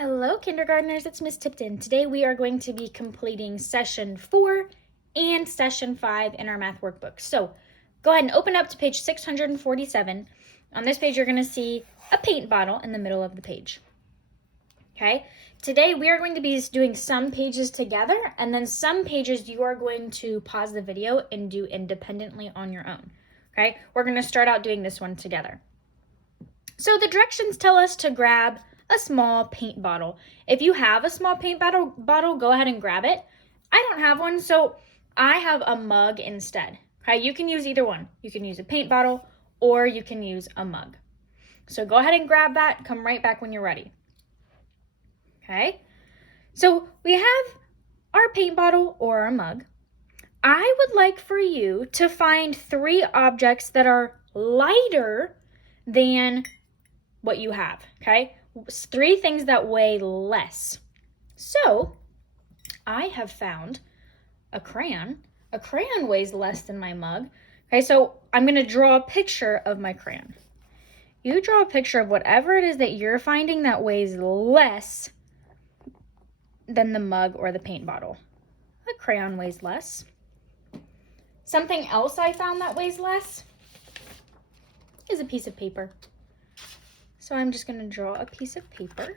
Hello, kindergartners, it's Miss Tipton. Today we are going to be completing session 4 and session 5 in our math workbook. So go ahead and open up to page 647. On this page, you're going to see a paint bottle in the middle of the page. Okay, today we are going to be doing some pages together, and then some pages you are going to pause the video and do independently on your own. Okay, we're going to start out doing this one together. So the directions tell us to grab a small paint bottle. If you have a small paint bottle, go ahead and grab it. I don't have one, so I have a mug instead. Okay, you can use either one. You can use a paint bottle or you can use a mug. So go ahead and grab that. Come right back when you're ready. Okay, so we have our paint bottle or our mug. I would like for you to find 3 objects that are lighter than what you have, okay? 3 things that weigh less. So I have found a crayon. A crayon weighs less than my mug. Okay, so I'm going to draw a picture of my crayon. You draw a picture of whatever it is that you're finding that weighs less than the mug or the paint bottle. A crayon weighs less. Something else I found that weighs less is a piece of paper. So I'm just going to draw a piece of paper.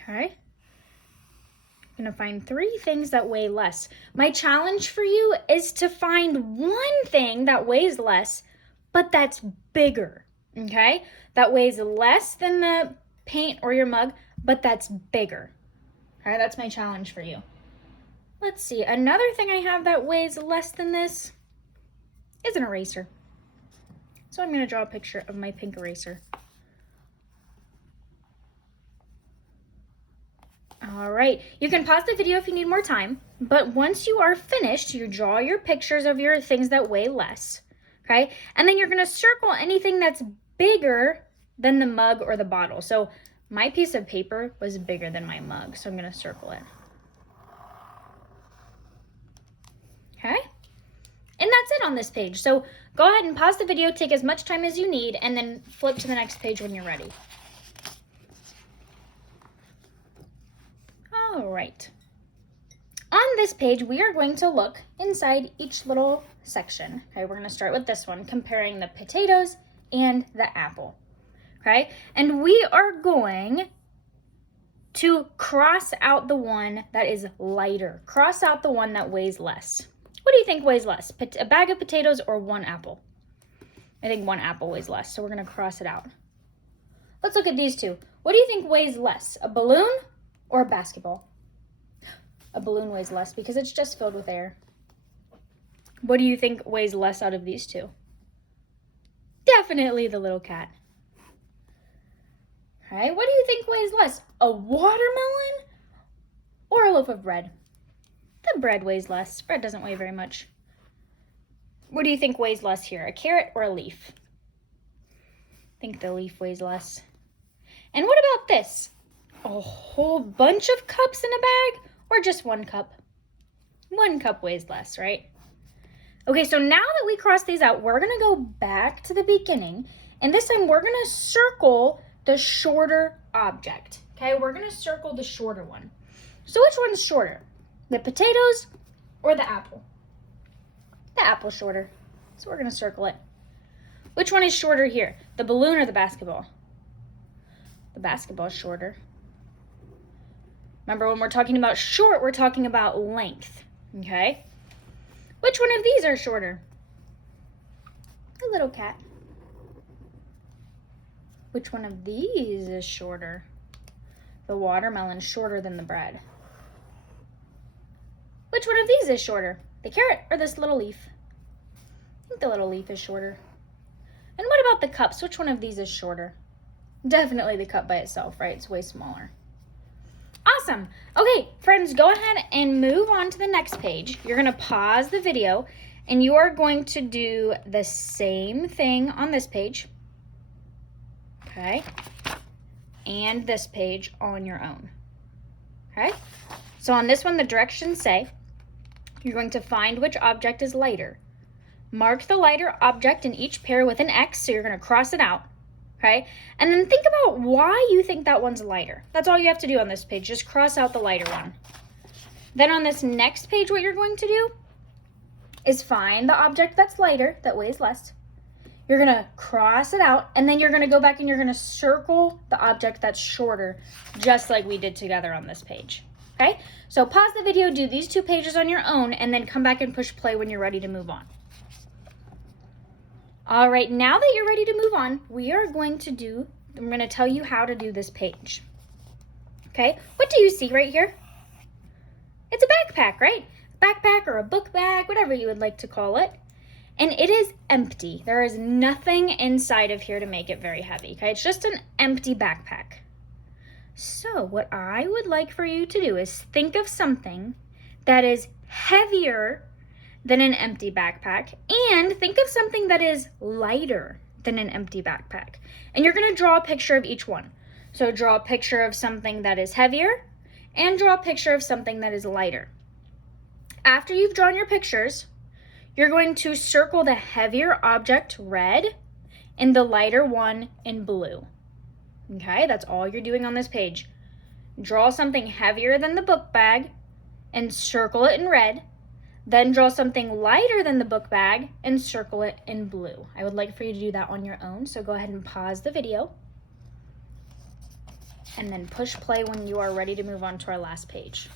Okay. I'm going to find 3 things that weigh less. My challenge for you is to find one thing that weighs less, but that's bigger. Okay? That weighs less than the paint or your mug, but that's bigger. Okay, that's my challenge for you. Let's see, another thing I have that weighs less than this is an eraser. So I'm going to draw a picture of my pink eraser. All right, you can pause the video if you need more time, but once you are finished, you draw your pictures of your things that weigh less, okay? And then you're going to circle anything that's bigger than the mug or the bottle. So my piece of paper was bigger than my mug, so I'm going to circle it. Okay, and that's it on this page. So go ahead and pause the video, take as much time as you need, and then flip to the next page when you're ready. All right. On this page, we are going to look inside each little section. Okay, we're going to start with this one, comparing the potatoes and the apple. Okay, and we are going to cross out the one that is lighter. Cross out the one that weighs less. What do you think weighs less? A bag of potatoes or 1 apple? I think 1 apple weighs less, so we're going to cross it out. Let's look at these 2. What do you think weighs less? A balloon or a basketball? A balloon weighs less because it's just filled with air. What do you think weighs less out of these 2? Definitely the little cat. All right, what do you think weighs less? A watermelon or a loaf of bread? The bread weighs less. Bread doesn't weigh very much. What do you think weighs less here? A carrot or a leaf? I think the leaf weighs less. And what about this? A whole bunch of cups in a bag or just 1 cup? 1 cup weighs less, right? Okay, so now that we crossed these out, we're going to go back to the beginning. And this time we're going to circle the shorter object. Okay, we're going to circle the shorter one. So which one's shorter? The potatoes or the apple? The apple's shorter, so we're going to circle it. Which one is shorter here? The balloon or the basketball? The basketball is shorter. Remember, when we're talking about short, we're talking about length, okay? Which one of these are shorter? The little cat. Which one of these is shorter? The watermelon's shorter than the bread. Which one of these is shorter? The carrot or this little leaf? I think the little leaf is shorter. And what about the cups? Which one of these is shorter? Definitely the cup by itself, right? It's way smaller. Awesome. Okay, friends, go ahead and move on to the next page. You're going to pause the video, and you are going to do the same thing on this page. Okay? And this page on your own. Okay? So on this one, the directions say you're going to find which object is lighter. Mark the lighter object in each pair with an X, so you're going to cross it out, okay? And then think about why you think that one's lighter. That's all you have to do on this page, just cross out the lighter one. Then on this next page, what you're going to do is find the object that's lighter, that weighs less. You're going to cross it out, and then you're going to go back and you're going to circle the object that's shorter, just like we did together on this page, okay? So pause the video, do these 2 pages on your own, and then come back and push play when you're ready to move on. All right, now that you're ready to move on, I'm going to tell you how to do this page. Okay, what do you see right here? It's a backpack, right? Backpack or a book bag, whatever you would like to call it. And it is empty. There is nothing inside of here to make it very heavy, okay? It's just an empty backpack. So what I would like for you to do is think of something that is heavier than an empty backpack, and think of something that is lighter than an empty backpack. And you're going to draw a picture of each one. So draw a picture of something that is heavier and draw a picture of something that is lighter. After you've drawn your pictures, you're going to circle the heavier object red and the lighter one in blue. Okay, that's all you're doing on this page. Draw something heavier than the book bag and circle it in red. Then draw something lighter than the book bag and circle it in blue. I would like for you to do that on your own, so go ahead and pause the video and then push play when you are ready to move on to our last page.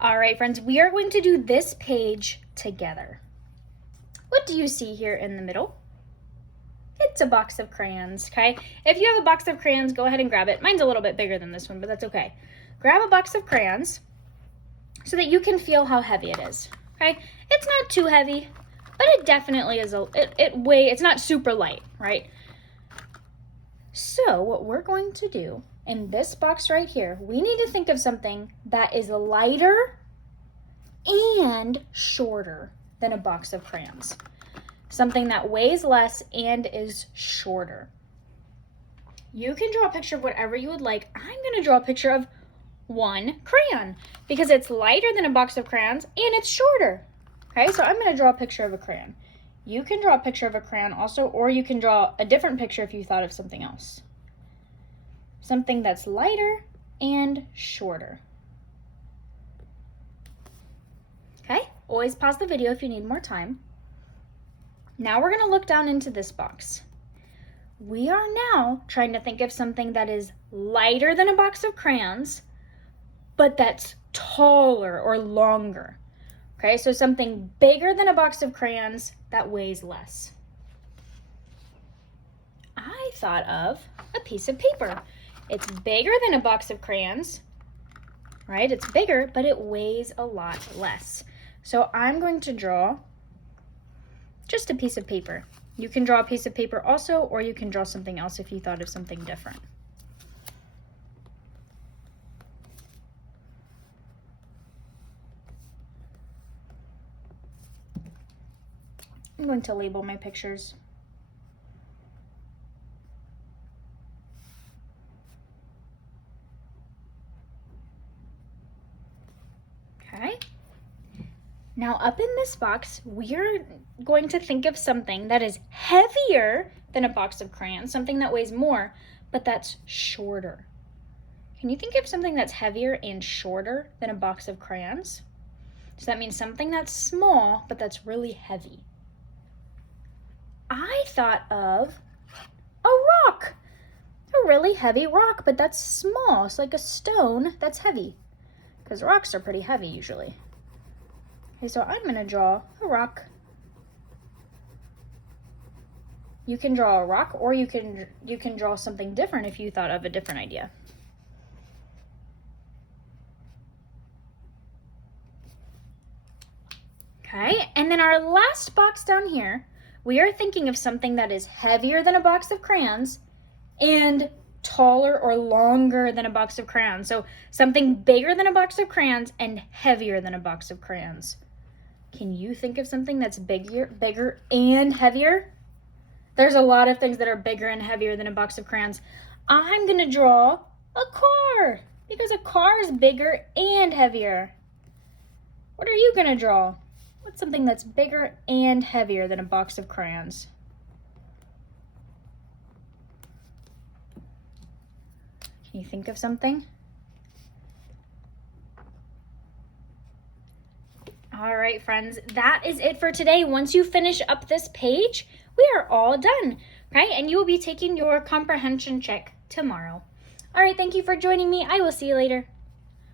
All right, friends, we are going to do this page together. What do you see here in the middle? It's a box of crayons, okay? If you have a box of crayons, go ahead and grab it. Mine's a little bit bigger than this one, but that's okay. Grab a box of crayons so that you can feel how heavy it is, okay? It's not too heavy, but it definitely is, it's not super light, right? So what we're going to do in this box right here, we need to think of something that is lighter and shorter than a box of crayons. Something that weighs less and is shorter. You can draw a picture of whatever you would like. I'm going to draw a picture of one crayon because it's lighter than a box of crayons and it's shorter. Okay, so I'm going to draw a picture of a crayon. You can draw a picture of a crayon also, or you can draw a different picture if you thought of something else. Something that's lighter and shorter. Okay, always pause the video if you need more time. Now we're going to look down into this box. We are now trying to think of something that is lighter than a box of crayons, but that's taller or longer. Okay, so something bigger than a box of crayons that weighs less. I thought of a piece of paper. It's bigger than a box of crayons, right? It's bigger, but it weighs a lot less. So I'm going to draw just a piece of paper. You can draw a piece of paper also, or you can draw something else if you thought of something different. I'm going to label my pictures. Okay. Now up in this box, we're going to think of something that is heavier than a box of crayons, something that weighs more, but that's shorter. Can you think of something that's heavier and shorter than a box of crayons? So that means something that's small, but that's really heavy. I thought of a rock, a really heavy rock, but that's small. It's like a stone that's heavy, because rocks are pretty heavy usually. Okay, so I'm going to draw a rock. You can draw a rock, or you can draw something different if you thought of a different idea. Okay, and then our last box down here, we are thinking of something that is heavier than a box of crayons and taller or longer than a box of crayons. So something bigger than a box of crayons and heavier than a box of crayons. Can you think of something that's bigger and heavier? There's a lot of things that are bigger and heavier than a box of crayons. I'm going to draw a car because a car is bigger and heavier. What are you going to draw? What's something that's bigger and heavier than a box of crayons? Can you think of something? All right, friends, that is it for today. Once you finish up this page, we are all done, right? And you will be taking your comprehension check tomorrow. All right, thank you for joining me. I will see you later.